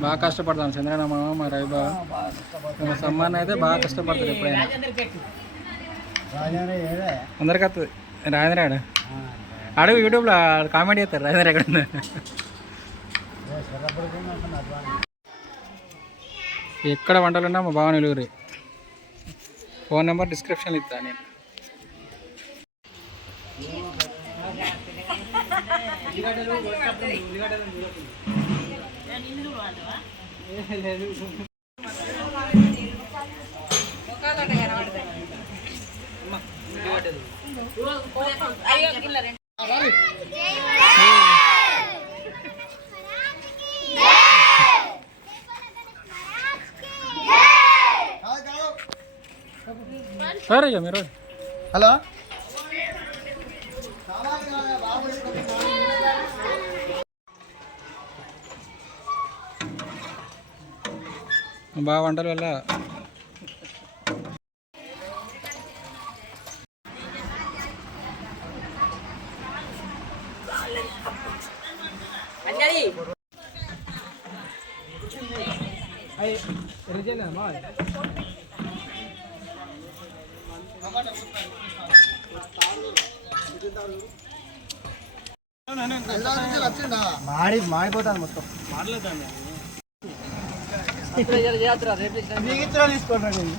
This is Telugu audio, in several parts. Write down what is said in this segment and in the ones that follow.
బాగా కష్టపడతాం చంద్రన మామ మా రవి మా సమ్మాన్ అయితే బాగా కష్టపడతాడు ఎప్పుడైనా. అందరికి వస్తుంది రాజేంద్ర ఆడు అడుగు యూట్యూబ్లో కామెంట్ చేస్తారు రాజేంద్ర ఎక్కడ ఎక్కడ వంటలున్నా మా బావ నిలుగురి ఫోన్ నెంబర్ డిస్క్రిప్షన్లో ఇస్తాను నేను. సరే మీరు. హలో? బాగా వంటల వల్ల మాడి మాడిపోతాను. మొత్తం ఇచ్చిన తీసుకోండి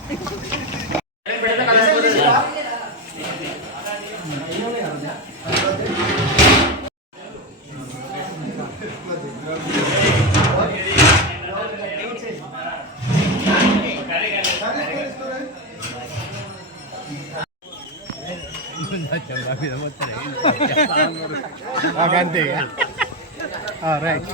అంతే రైట్.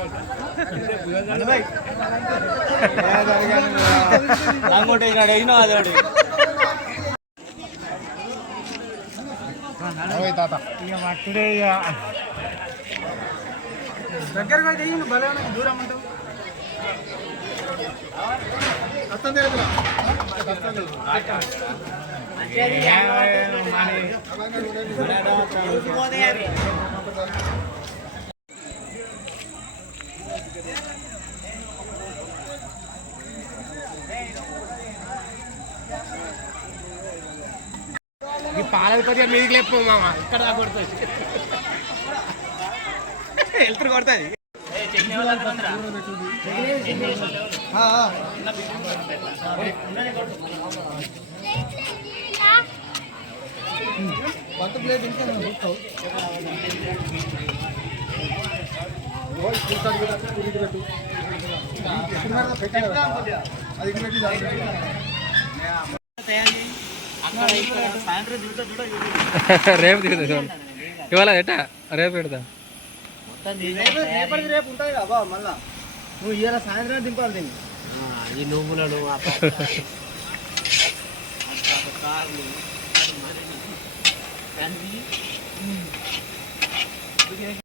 తాత ఇక మట్టుడే ఇక దగ్గరకు అయితే ఇయ్యండి, భలే ఉన్నాయి, దూరం ఉంటావు వస్తుంది ఈ పాలది కొద్దిగా మీదికి లేపు మామ. ఇక్కడ దాకా కొడుతుంది. వెళ్తురు కొడుతుంది. కొత్త ప్లేట్ ఇంకా రేపు దిగుతా చూడు ఇవాళ ఎట్టా? రేపు పెడతా. రేపు ఉంటుంది కదా మళ్ళా నువ్వు ఇవాళ సాయంత్రం దింపాలి దీన్ని ఈ నువ్వులను 안 돼? 음.